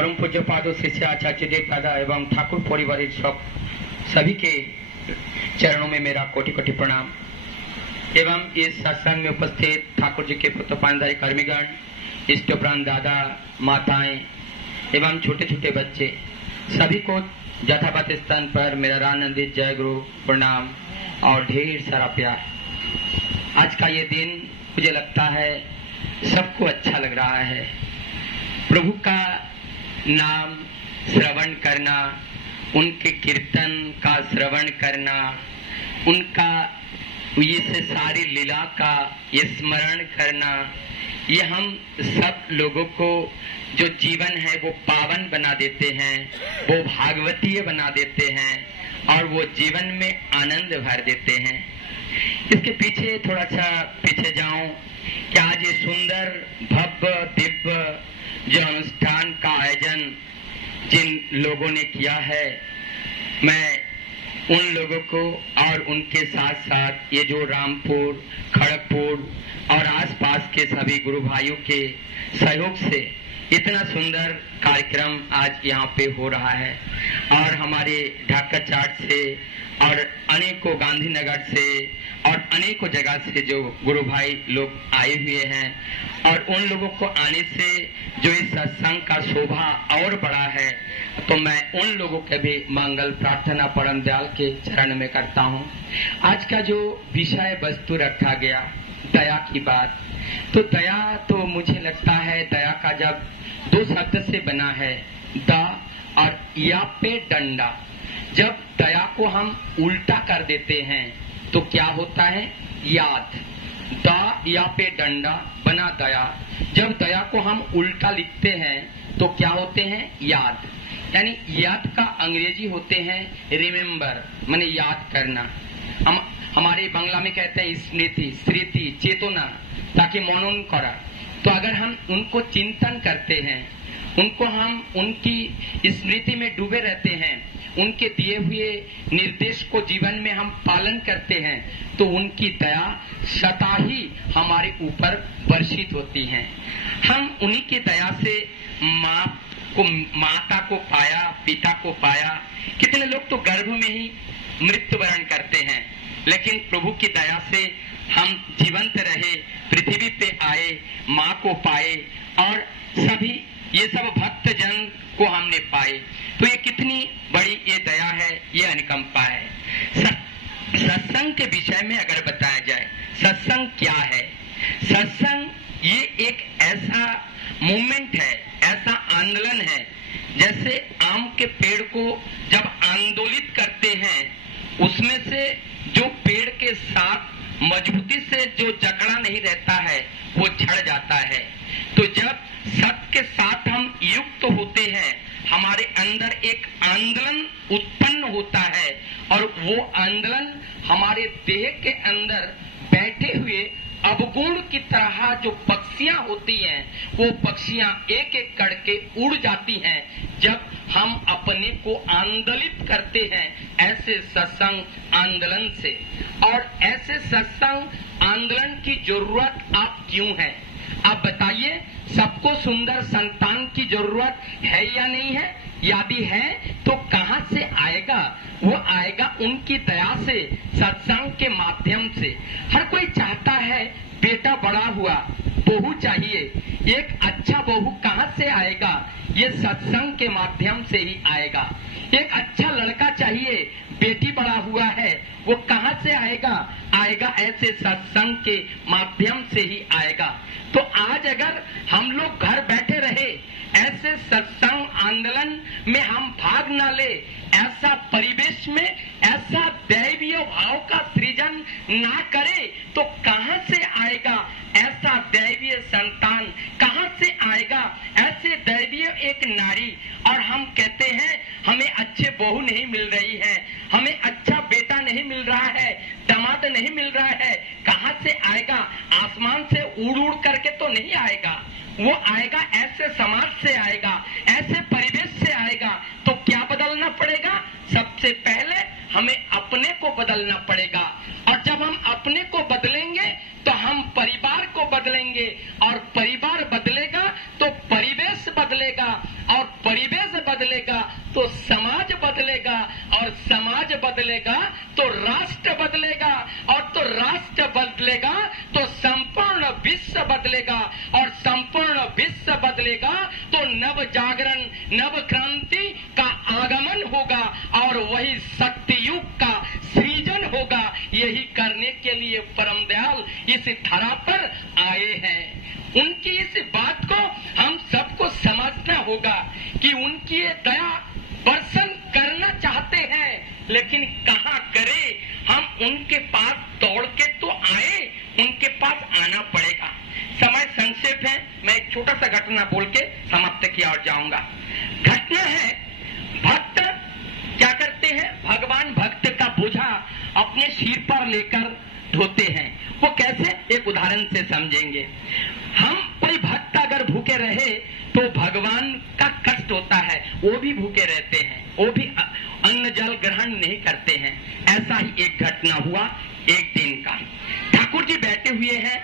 परम पूज्यपाद शिष्य आचार्य देव दादा एवं ठाकुर परिवार सभी के चरणों में मेरा कोटि कोटि प्रणाम एवं इस सत्संग में उपस्थित ठाकुर जी के पुत्र पानधारी कर्मीगण, इष्टप्राण दादा, माताएं एवं छोटे छोटे बच्चे सभी को यथावत स्थान पर मेरा आनंदित जय गुरु प्रणाम और ढेर सारा प्यार। आज का ये दिन मुझे लगता है सबको अच्छा लग रहा है। प्रभु का नाम श्रवण करना, उनके कीर्तन का श्रवण करना, उनका ये सारी लीला का ये स्मरण करना, ये हम सब लोगों को जो जीवन है वो पावन बना देते हैं, वो भागवतीय बना देते हैं और वो जीवन में आनंद भर देते हैं। इसके पीछे थोड़ा सा पीछे जाऊं कि आज ये सुंदर भव्य दिव्य जो अनुष्ठान का आयोजन जिन लोगों ने किया है, मैं उन लोगों को और उनके साथ साथ ये जो रामपुर, खड़गपुर और आसपास के सभी गुरु भाइयों के सहयोग से इतना सुंदर कार्यक्रम आज यहाँ पे हो रहा है और हमारे ढाका चाट से और अनेकों गांधीनगर से और अनेकों जगह से जो गुरु भाई लोग आए हुए हैं और उन लोगों को आने से जो इस सत्संग का शोभा और बड़ा है, तो मैं उन लोगों के भी मंगल प्रार्थना परम दयाल के चरण में करता हूँ। आज का जो विषय वस्तु रखा गया दया की बात, तो दया तो मुझे लगता है दया का जब दो शब्द से बना है, द और या पे डंडा। जब दया को हम उल्टा कर देते हैं तो क्या होता है? याद। द या पे डंडा बना दया। जब दया को हम उल्टा लिखते हैं तो क्या होते हैं? याद। यानी याद का अंग्रेजी होते हैं रिमेम्बर, माने याद करना। हम हमारे बांग्ला में कहते हैं स्मृति, स्मृति, चेतना, ताकि मनन करा। तो अगर हम उनको चिंतन करते हैं, उनको हम उनकी स्मृति में डूबे रहते हैं, उनके दिए हुए निर्देश को जीवन में हम पालन करते हैं, तो उनकी दया सदा ही हमारे ऊपर वर्षित होती है। हम उन्हीं की दया से माता को पाया, पिता को पाया। कितने लोग तो गर्भ में ही मृत्युवरण करते हैं, लेकिन प्रभु की दया से हम जीवंत रहे, पृथ्वी पे आए, माँ को पाए और सभी ये सब भक्त जन को हमने पाए। तो ये कितनी बड़ी ये दया है, ये अनुकंपा है। सत्संग के विषय में अगर बताया जाए, सत्संग क्या है? सत्संग ये एक ऐसा मूवमेंट है, ऐसा आंदोलन है, जैसे आम के पेड़ को जब आंदोलित करते हैं, उसमें से जो पेड़ के साथ मजबूती से जो जकड़ा नहीं रहता है वो झड़ जाता है। तो जब सत्य के साथ हम युक्त होते हैं, हमारे अंदर एक आंदोलन उत्पन्न होता है और वो आंदोलन हमारे देह के अंदर बैठे हुए अवगुण की तरह जो पक्षियां होती हैं, वो पक्षियां एक एक करके उड़ जाती हैं जब हम अपने को आंदोलित करते हैं ऐसे सत्संग आंदोलन से। और ऐसे सत्संग आंदोलन की जरूरत आप क्यों है? आप बताइए, सबको सुंदर संतान की जरूरत है या नहीं है? यदि है तो कहाँ से आएगा? वो आएगा उनकी दया से, सत्संग के माध्यम से। हर कोई चाहता है बेटा बड़ा हुआ, बहू चाहिए। एक अच्छा बहू कहाँ से आएगा? ये सत्संग के माध्यम से ही आएगा। एक अच्छा लड़का चाहिए, बेटी बड़ा हुआ है, वो कहाँ से आएगा? आएगा ऐसे सत्संग के माध्यम से ही आएगा। तो आज अगर हम लोग घर बैठे रहे, ऐसे सत्संग आंदोलन में हम भाग न ले, ऐसा परिवेश में ऐसा दैवीय भाव का सृजन ना करे, तो कहाँ से आएगा ऐसा दैवीय संतान? कहाँ से आएगा ऐसे दैवीय एक नारी? और हम कहते हैं हमें अच्छे बहू नहीं मिल रही है, हमें अच्छा बेटा नहीं मिल रहा है, दामाद नहीं मिल रहा है। कहाँ से आएगा? आसमान से उड़ उड़ करके तो नहीं आएगा, वो आएगा ऐसे समाज से आएगा, ऐसे परिवेश से आएगा। तो क्या बदलना पड़ेगा? सबसे पहले हमें अपने को बदलना पड़ेगा। और जब हम अपने को बदलेंगे तो हम परिवार को बदलेंगे, और परिवार बदलेगा तो परिवेश बदलेगा, और बदलेगा तो नव जागरण, नव क्रांति का आगमन होगा और वही सत्य युग का सृजन होगा। यही करने के लिए परम दयाल इस धरा पर आए हैं। उनकी इस बात को हम सबको समझना होगा कि उनकी ये दया वर्षन करना चाहते हैं, लेकिन कहाँ करें। हम उनके पास दौड़ के तो आए, उनके पास आना पड़ेगा। समय संक्षेप है, मैं एक छोटा सा घटना बोल के समाप्त किया और जाऊंगा। घटना है, भक्त क्या करते हैं, भगवान भक्त का बोझा अपने सिर पर लेकर ढोते हैं। वो कैसे, एक उदाहरण से समझेंगे। हम कोई भक्त अगर भूखे रहे तो भगवान का कष्ट होता है, वो भी भूखे रहते हैं, वो भी अन्न जल ग्रहण नहीं करते हैं। ऐसा ही एक घटना हुआ एक दिन का। ठाकुर जी बैठे हुए हैं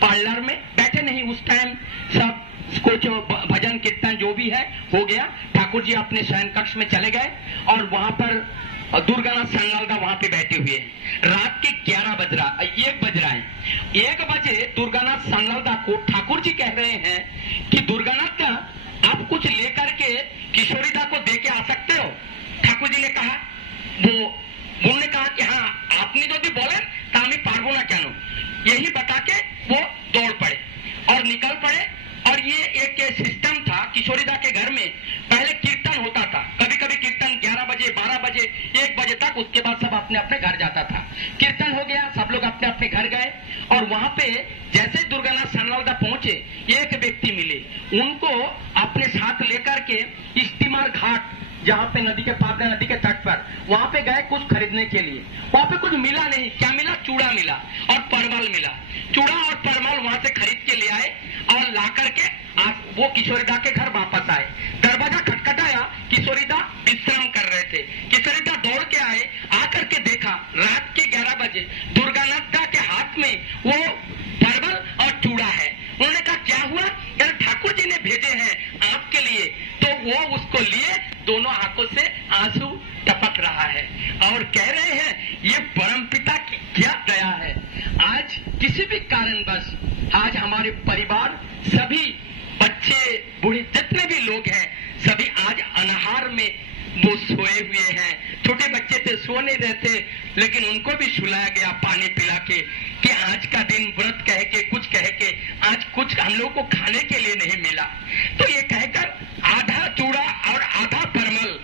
पार्लर में, बैठे नहीं उस टाइम, सब कुछ भजन कीर्तन जो भी है हो गया। ठाकुर जी अपने शयन कक्ष में चले गए और वहां पर दुर्गानाथ संगलदा वहां पे बैठे हुए हैं। रात के 1 बज रहा है। 1 बजे दुर्गानाथ संगलदा को ठाकुर जी कह रहे हैं कि दुर्गानाथ का आप कुछ लेकर के किशोरीदा को दे के आ सकते हो। ठाकुर जी ने कहा, उन्होंने कहा कि हाँ आपने जो भी बोले तो हमें पारबो ना क्या। यही बता के वो दौड़ पड़े और निकल पड़े। और ये एक सिस्टम था किशोरीदा के घर में, पहले कीर्तन होता था, कभी कभी कीर्तन 11 बजे 12 बजे 1 बजे तक, उसके बाद सब अपने अपने घर जाता था। कीर्तन हो गया, सब लोग अपने अपने घर गए और वहां पे जैसे दुर्गानाथ संगलदा पहुंचे, एक व्यक्ति मिले, उनको अपने साथ लेकर के स्टीमर घाट, जहाँ पे नदी के पास, नदी के तट पर, वहां पे गए कुछ खरीदने के लिए। वहां पे कुछ मिला नहीं, क्या मिला, चूड़ा मिला और परवल मिला। चूड़ा और परवल वहां से खरीद के ले आए और ला करके वो किशोरीदा के घर वापस आए। दरवाजा खटखटाया, किशोरीदा विश्राम कर रहे थे। किशोरीदा दौड़ के आए, आकर के देखा रात के 11 बजे दुर्गानाथ के हाथ में वो परवल और चूड़ा है। उन्होंने कहा क्या हुआ, यार ठाकुर जी ने भेजे हैं आपके लिए। तो वो उसको लिए, दोनों आंखों से आंसू टपक रहा है और कह रहे हैं ये परमपिता की क्या दया है। आज किसी भी कारणवश आज हमारे परिवार, सभी बच्चे बूढ़े जितने भी लोग हैं, सभी आज अनाहार में वो सोए हुए हैं। छोटे बच्चे थे, सो नहीं रहते, लेकिन उनको भी सुलाया गया पानी पिला के कि आज का दिन व्रत कह के, कुछ कह के, आज कुछ हम लोग को खाने के लिए नहीं मिला। तो ये कहकर आधा चूड़ा और आधा परमल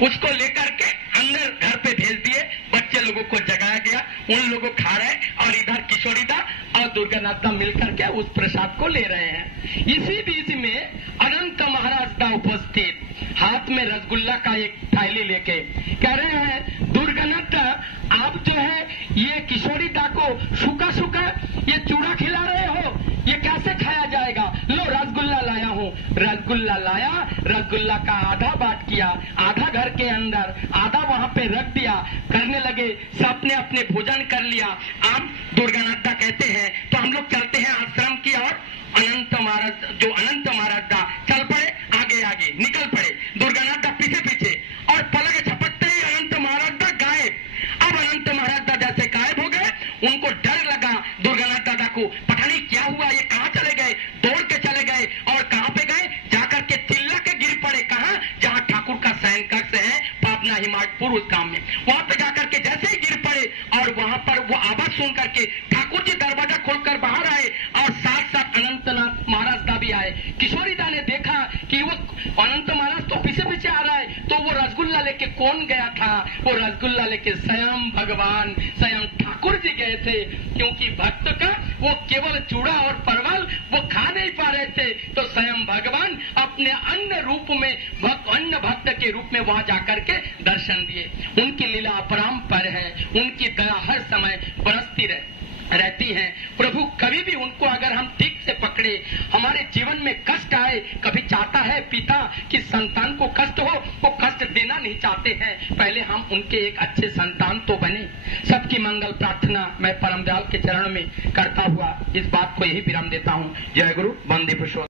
उसको लेकर के अंदर घर पे भेज दिए। बच्चे लोगों को जगाया गया, उन लोगों खा रहे और इधर किशोरीदा और दुर्गानाथ मिलकर के उस प्रसाद को ले रहे हैं। इसी बीच में अनंत महाराज दा उपस्थित, हाथ में रसगुल्ला का एक थैली लेके कह रहे हैं दुर्गानाथ आप जो है ये किशोरीदा को सूखा सूखा ये चूड़ा खिला रहे हो, ये कैसे खाया जाएगा। लो रसगुल्ला लाया हूँ। रसगुल्ला लाया, रसगुल्ला का आधा बांट किया, आधा घर के अंदर, आधा वहां पे रख दिया। करने लगे, सबने अपने भोजन कर लिया। आप दुर्गानाथ कहते हैं तो हम लोग चलते हैं आश्रम की ओर। अनंत महाराज दा चल पड़े, आगे आगे निकल पड़े, दुर्गानाथ दा पीछे पीछे, और पलक झपकते ही अनंत महाराज दा गायब। अब अनंत महाराज दा जैसे गायब हो गए, उनको डर लगा दुर्गानाथ दादा को, पता नहीं क्या हुआ, ये कहाँ चले गए। दौड़ के चले गए और कहाँ पे गए, जाकर के चिल्ला के गिर पड़े। कहाँ, जहाँ ठाकुर का शयन कक्ष है पापना हिमायतपुर उस गांव में। वहां पे जाकर के जैसे ही गिर पड़े और वहां पर वो आवाज सुन करके ठाकुर जी दरवाजा खोलकर बाहर आए और साथ साथ अनंतनाथ महाराज दा भी आए। किशोरीदा ने देखा कि वो अनंत महाराज तो पीछे पीछे आ रहा है, तो वो रसगुल्ला लेके कौन गया था, वो रसगुल्ला लेके स्वयं भगवान, स्वयं ठाकुर जी गए थे। क्योंकि भक्त का वो केवल चूड़ा और परवल वो खा नहीं पा रहे थे, तो स्वयं भगवान अपने अन्न रूप में, अन्न भक्त के रूप में वहां जाकर के दर्शन दिए। उनकी लीला अपरंपार है, उनकी दया हर समय बरसती रहती है। प्रभु कभी भी उनको अगर हम ठीक से पकड़े, हमारे जीवन में कष्ट आए, कभी चाहता है पिता कि संतान को कष्ट हो, वो कष्ट देना नहीं चाहते हैं, पहले हम उनके एक अच्छे संतान तो बने। सबकी मंगल प्रार्थना मैं परम दयाल के चरण में करता हुआ इस बात को यही विराम देता हूँ। जय गुरु, वंदे पुरुषोत्तम।